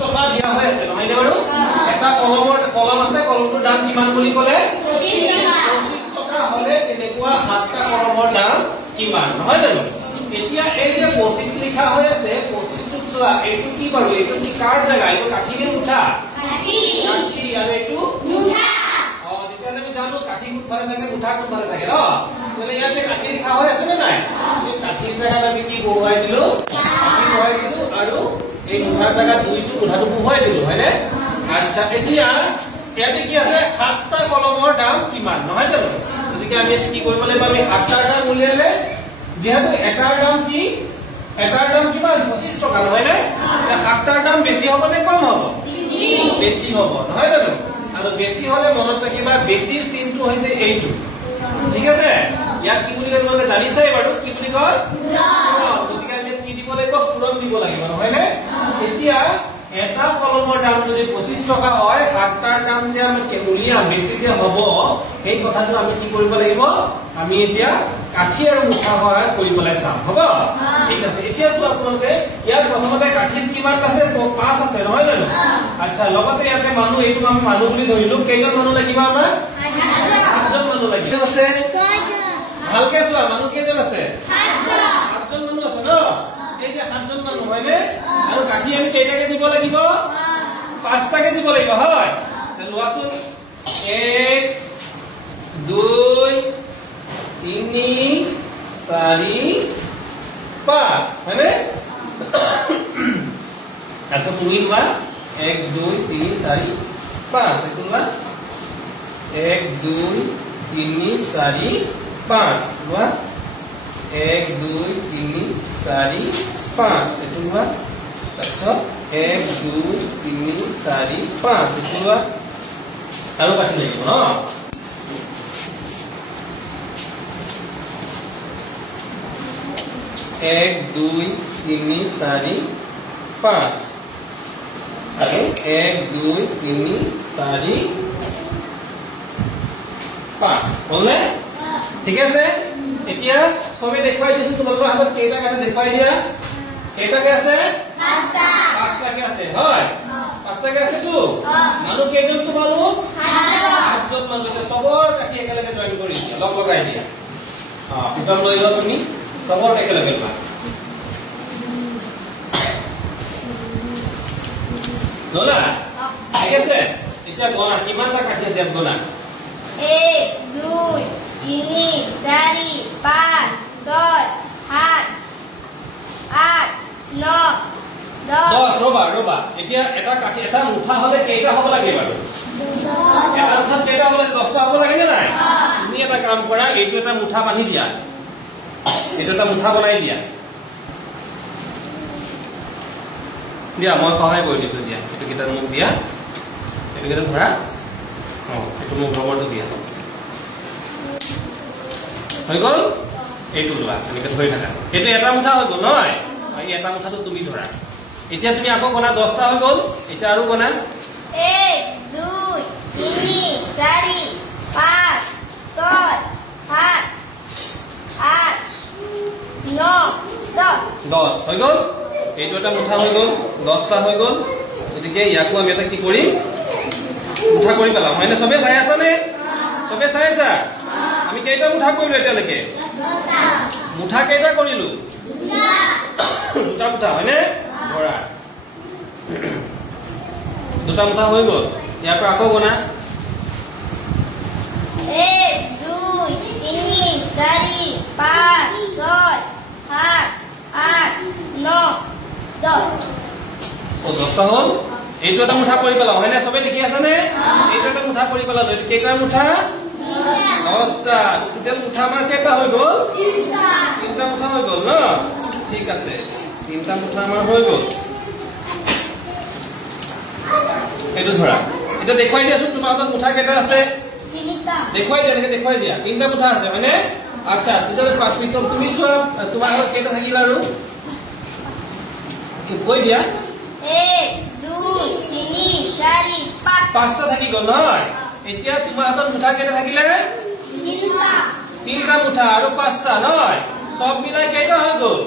টকা দিয়া হৈ আছে নহয় নে বাৰু এটা কলম আছে কলমটোৰ দাম কিমান বুলি ক'লে 25 টকা হলে তেনেকুৱা 7টা কলমৰ দাম কিমান নহয় জানো এতিয়া এই যে 25 লিখা হৈ আছে 25 টো চোৱা এইটো কি বাৰু এইটো কি কাৰ জায়গা এইটো কাঠি নে মুঠা কাঠি আৰু এইটো মুঠা যেতিয়া আমি জানো কাঠি কোনফালে থাকে মুঠা কোনফালে থাকে মানে ইয়াতে কাঠি লিখা হৈ আছে নে নাই এই কাঠিৰ জায়গাত আমি কি বহুৱাই দিলো কাঠি বহুৱাই দিলো আৰু এই মুঠাৰ জায়গাত দুইটো মুঠাটো বহুৱাই দিলো হয়নে আচ্ছা এতিয়া ইয়াতে কি আছে 7টা কলমৰ দাম কিমান নহয় জানো গতিকে আমি কি কৰিব লাগিব আমি 7টাৰ দাম উলিয়ালে যেহেতু এটাৰ দাম কি এটাৰ দাম কিমান 25 টকা নহয় নে 7টাৰ দাম বেছি হ'ব নে কম হ'ব বেছি হ'ব নহয় জানো আৰু বেছি হলে মনত ৰাখিবা বেছিৰ চিনটো হৈছে এইটো ঠিক আছে ইয়াক কি বুলি তোমালোকে জানিছাই বাৰু কি বুলি কয় পূৰণ গতিকে আমি কি দিব লাগিব পূৰণ দিব লাগিব নহয় নে এতিয়া এটা কলমৰ দাম যদি 25 টকা হয় 7টাৰ দাম যে আমি উলিয়াম বেছি যে হ'ব সেই কথাটো আমি কি কৰিব লাগিব আমি এতিয়া কাঠি আৰু মুঠা সহায়ত কৰিবলৈ চাম হ'ব ঠিক আছে এতিয়া চোৱা তোমালোকে ইয়াত প্ৰথমতে কাঠিত কিমান আছে 5 আছে নহয় জানো আচ্ছা লগতে ইয়াতে মানুহ এইটো আমি মানুহ বুলি ধৰিলো কেইজন মানুহ লাগিব আমাৰ 8জন মানুহ লাগিব আছে ভালকে চোৱা মানুহ কেইজন আছে 8জন মানুহ আছে ন এই যে 7জন মানুহ হয়নে আৰু কাঠি আমি কেইটাকে দিব লাগিব 5টাকে দিব লাগিব হয় লোৱাচোন 1 2 3 4 5 হয়নে আচ্ছা তুমি লোৱা 1 2 3 4 5 এইটো লোৱা 1 2 3 4 5 লোৱা 1 2 3 4 5 এইটো লোৱা তাৰপিছত 1 2 3 4 5 এইটো লোৱা আৰু কাটি লাগিব ন 1 2 3 4 5 আৰু 1 2 3 4 5 হলনে ঠিক আছে এতিয়া সবে দেখুৱাই দিছো তোমালোকৰ হাতত কেইটা আছে দেখুৱাই দিয়া কেইটাকে আছে 5টাকে আছে হয় 5টাকে আছে তো মানুহ কেইজন তো মানুহ 8জন মানুহ সবৰ কাঠি একেলগে জয়েন কৰি দিয়া লগ লগাই দিয়া পিতম লৈ যোৱা তুমি সবৰ একেলগে লোৱা ললা ঠিক আছে এতিয়া গণা কিমানটা কাঠি আছে গণা 1 2 3 4 5 6 7 8 9 10 ৰবা এতিয়া এটা কাঠি এটা মুঠা হলে কেইটা হ'ব লাগে বাৰু এটা মুঠা কেইটা হ'ব লাগে 10টা হ'ব লাগে নে নাই তুমি এটা কাম কৰা এইটো এটা মুঠা বান্ধি দিয়া এইটো এটা মুঠা বনাই দিয়া দিয়া মই সহায় কৰি দিছো দিয়া এইটো কিটা মোক দিয়া এইটো কিটা ধৰা এইটো মোক ৰবৰটো দিয়া হৈ গ'ল এইটো লোৱা এনেকৈ ধৰি থাকা এইটো এটা মুঠা হৈ গ'ল নহয় এই এটা মুঠাটো তুমি ধৰা এতিয়া তুমি আকৌ গণা 10টা হৈ গ'ল এতিয়া আৰু গণা 1 2 3 4 5 6 7 8 9 10 হৈ গ'ল এইটো এটা মুঠা হৈ গ'ল 10টা হৈ গ'ল গতিকে ইয়াকো আমি এটা কি কৰিম মুঠা কৰি পেলাম হয়নে সবে চাই আছা নে সবে চাই আছা আমি কেইটা মুঠা কৰিলো এতিয়ালৈকে মুঠা কেইটা কৰিলো দুটা মুঠা হয়নে ধৰা দুটা মুঠা হৈ গ'ল ইয়াৰ পৰা আকৌ গণা 1 2 3 4 5 6 7 8 9 10 10টা হ'ল এইটো এটা মুঠা কৰি পেলাও হয়নে সবে দেখি আছে নে এইটো এটা মুঠা কৰি পেলালো কেইটা মুঠা 10টা টোটেল মুঠা আমাৰ কেইটা হৈ গ'ল 3টা মুঠা হৈ গ'ল ন ঠিক আছে 3টা মুঠা আমাৰ হৈ গ'ল এইটো ধৰা এটা দেখুৱাই দিয়াচোন তোমাৰ হাতত মুঠা কেইটা আছে 3টা দেখুৱাই দিয়া এনেকৈ দেখুৱাই দিয়া 3টা মুঠা আছে হয়নে আচ্ছা তেতিয়াহ'লে তুমি চোৱা তোমাৰ হাতত কেইটা থাকিল আৰু কৈ দিয়া 1 2 3 4 5 5টা থাকি গ'ল নহয় এতিয়া তোমাৰ হাতত মুঠা কেইটা থাকিলে 3টা মুঠা আৰু 5টা নহয় সব মিলাই কেইটা হৈ গ'ল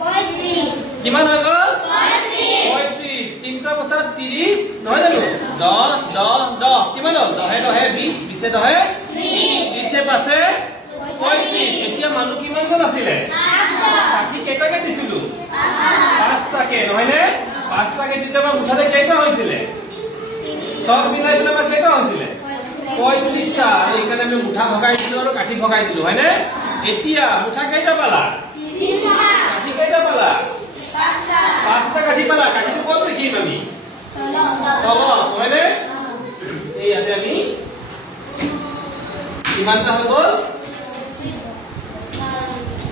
35 কিমান হৈ গ'ল 35 3 দুটা বটা 30 নহয় জানো 10 10 10 কিমান হ'ল 10 10 20 20 10 20 পাছে 35 এতিয়া মানুহ কিমান জন আছিলে কাঠি কেইটাকে দিছিলো 5টাকে নহয় নে 5টাকে দিতে আমাৰ মুঠাতে কেইটা হৈছিলে সব মিলাই দিলে আমাৰ কেইটা হৈছিলে 35টা এইকাৰণে আমি মুঠা ভগাই দিলো আৰু কাঠি ভগাই দিলো হয় নে এতিয়া মুঠা কেইটা পালা 3টা কাঠি কেইটা পালা 5টা কাঠি পালা কাঠিটো ক'ত ৰাখিম আমি তল হয় নে এই ইয়াতে আমি কিমানটা হৈ গ'ল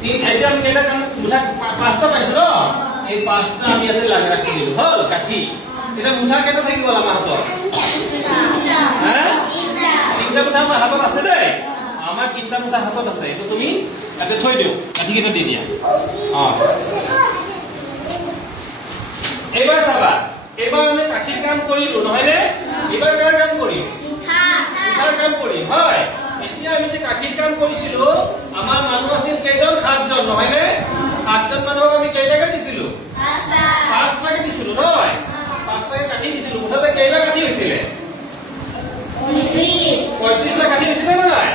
3 এতিয়া আমি কেইটা মুঠা 5টা পাইছো ন এই 5টা আমি ইয়াতে লাগা ৰাখি দিলো হল কাঠি এটা মুঠা কেইটা থাকি গ'ল আমাৰ হাতত হ্যাঁ 3টা মুঠা আমাৰ হাতত আছে দেই আমাৰ 3টা মুঠা হাতত আছে এটো তুমি আচ্ছা থৈ দিও কাঠি কেইটা দি দিয়া এবাৰ চাবা এবাৰ আমি কাঠিৰ কাম কৰিলো নহয় নে এবাৰ কাৰ কাম কৰিম মুঠাৰ কাম কৰিম হয় এতিয়া আমি যে কাঠিৰ কাম কৰিছিলো আমাৰ মানুহ আছিল কেইজন 7 জন নহয় নে 7 জন মানুহক আমি কেইটাকে দিছিলো 5টাকে দিছিলো নহয় 5টাকে কাঠি দিছিলো মুঠতে কেইটা কাঠি হৈছিলে 35টা কাঠি হৈছিলে না নাই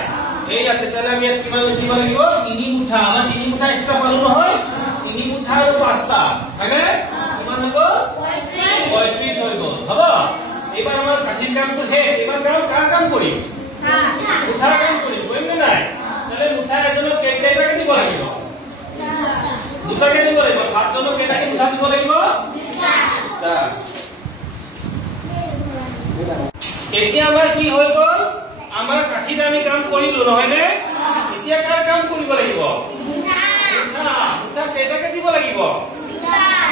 এই ইয়াতে তাহলে আমি ইয়াত কিমান লিখিব লাগিব 3 মুঠা আমাৰ 3 মুঠা এক্সট্ৰা পালো নহয় 3 মুঠা আৰু 5টা হয়নে কিমান হ'ব 35 হৈ গ'ল হ'ব এবাৰ আমাৰ কাঠিৰ কামটো হে এবাৰ কাৰ কাম কৰিম মুঠাৰ কাম কৰিম কৰিম নে নাই তাহলে মুঠা এজনক কেইটাকে দিব লাগিব দুটাকে দিব লাগিব 7 জনক কেইটাকে মুঠা দিব লাগিব দুটা এতিয়া আমাৰ কি হৈ গ'ল আমাৰ কাঠিৰ আমি কাম কৰিলো নহয় নে এতিয়া কাৰ কাম কৰিব লাগিব মুঠা কেইটাকে দিব লাগিব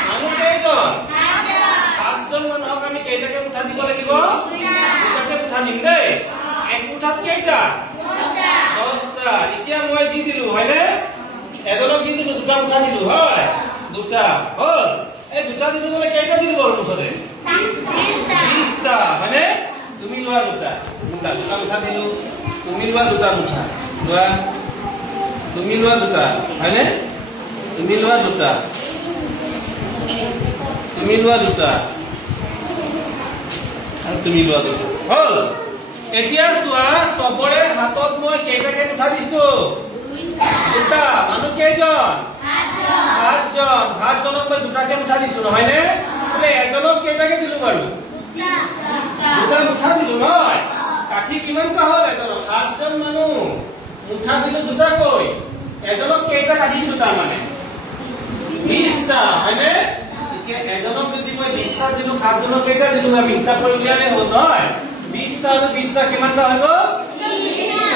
মানুহ কেইজন 7 জন মানুহক আমি কেইটাকে মুঠা দিব লাগিব দুটাকে মুঠা দিম দেই এক মুঠাত কেইটা 10টা এতিয়া মই দি দিলো হয়নে এজনক দি দিলো দুটা মুঠা দিলো হয় দুটা হল এই দুটা দিলো বলে কেইটা দিলো বড় মুঠতে 20টা হয়নে তুমি লোৱা দুটা দুটা মুঠা দিলো তুমি লোৱা দুটা মুঠা লোৱা তুমি লোৱা দুটা হয়নে তুমি লোৱা দুটা তুমি লোৱা দুটা আৰু তুমি লোৱা দুটা হল এতিয়া চোৱা সবৰে হাতত মই কেইটাকে মুঠা দিছো দুটা মানুহ কেইজন 7 জন 7 জনক মই দুটাকে মুঠা দিছো নহয় নে বলে এজনক কেইটাকে দিলো বাৰু দুটা মুঠা দিলো নহয় কাঠি কিমানটা হ'ল এজনক 7 জন মানুহ মুঠা দিলো দুটাকৈ এজনক কেইটা কাঠি দিলো তাৰ মানে 20টা হয়নে এতিয়া এজনক যদি মই 20টা দিলো 7 জনক কেইটা দিলো আমি হিচাপ কৰি উলিয়ালে হ'ল নহয় 20টা আৰু 20টা কিমানটা হৈ গ'ল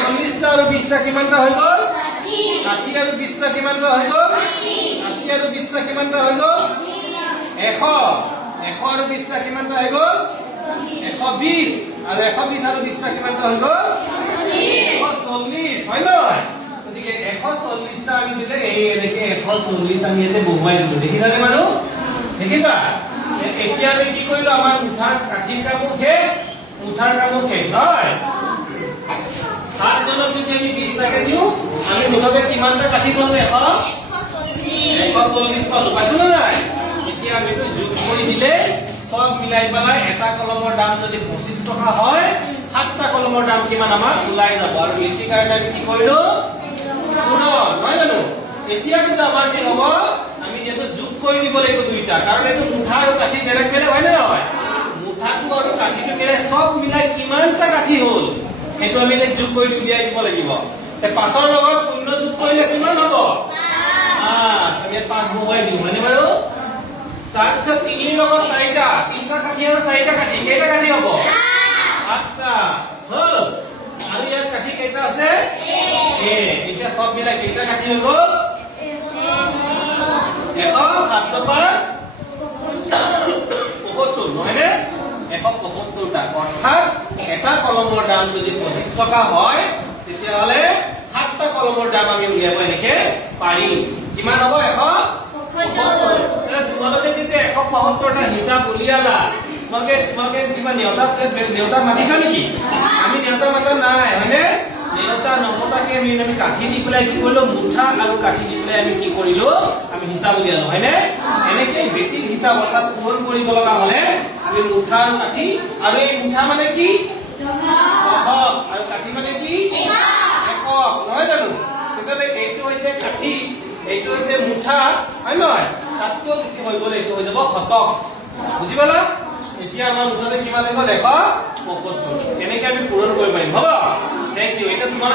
40টা আৰু 20টা কিমানটা হৈ গ'ল 60 আৰু 20টা কিমানটা হৈ গ'ল 80 আৰু 20টা কিমানটা হৈ গ'ল 100 আৰু 20টা কিমানটা হৈ গ'ল 120 আৰু 120 আৰু 20টা কিমানটা হৈ গ'ল 140 হয় নহয় গতিকে 140টা আমি দিলে এই এনেকে 140 আমি ইয়াতে বহুৱাই দিলো দেখিছানে মানুহ দেখিছা এতিয়া আমি কি কৰিলো আমাৰ মুঠাৰ কাঠিৰ কামো শেষ মুঠাৰ কামো শেষ নহয় 7 জনক যদি আমি 20টাকে দিওঁ আমি মুঠতে কিমানটা কাঠি পালো 140 পালো পাইছো না নাই এতিয়া আমি তো যোগ কৰি দিলে সব মিলাই পেলাই এটা কলমৰ দাম যদি 25 টকা হয় 7টা কলমৰ দাম কিমান আমাৰ ওলাই যাব আৰু বেছি কাৰণে আমি কি কৰিলো নহয় জানো এতিয়া কিন্তু আমাৰ কি হ'ব আমি যেটো যোগ কৰি দিব লাগিব দুইটা কাৰণ এটো মুঠা আৰু কাঠি বেলেগ বেলেগ হয় না নহয় মুঠাটো আৰু কাঠিটো মিলাই সব মিলাই কিমানটা কাঠি হ'ল এটো আমি যোগ কৰি দিয়া দিব লাগিব তে পাছৰ লগত শূন্য যোগ কৰিলে কিমান হ'ব আমি 5 মোবাইল দিও মানে বাৰু তাৰপিছত 3 লগত 4টা 3টা কাঠি আৰু 4টা কাঠি কেইটা কাঠি হ'ব 8টা হ'ল আৰু ইয়াত কাঠি কেইটা আছে এতিয়া সব মিলাই কেইটা কাঠি হৈ গ'ল 175 নহয়নে 175টা অৰ্থাৎ এটা কলমৰ দাম যদি 25 টকা হয় তেতিয়াহ'লে 7টা কলমৰ দাম আমি উলিয়াব এনেকে পাৰিম কিমান হ'ব 175 তোমালোকে যেতিয়া 175টা হিচাপ উলিয়ালা তোমালোকে কিমান নেওতা মাতিছা নেকি আমি নেওতা মাতা নাই হয়নে তিনিটা নটাকে আমি কাঠি দি পেলাই কি কৰিলো মুঠা আৰু কাঠি দি পেলাই আমি কি কৰিলো আমি হিচাপ উলিয়ালো হয়নে এনেকে বেছিক হিচাপ অৰ্থাৎ পূৰণ কৰিব লগা হলে আমি মুঠা আৰু কাঠি আৰু এই মুঠা মানে কি দশক আৰু কাঠি মানে কি একক নহয় জানো তেতিয়াহ'লে এইটো হৈছে কাঠি এইটো হৈছে মুঠা হয় নহয় তাতকৈ বেছি হৈ গ'লে এইটো হৈ যাব শতক বুজি পালা এতিয়া আমাৰ মুঠতে কিমান লাগিব 175 এনেকে আমি পূৰণ কৰিব পাৰিম হ'ব থ্যাংক ইউ এটা তোমাৰ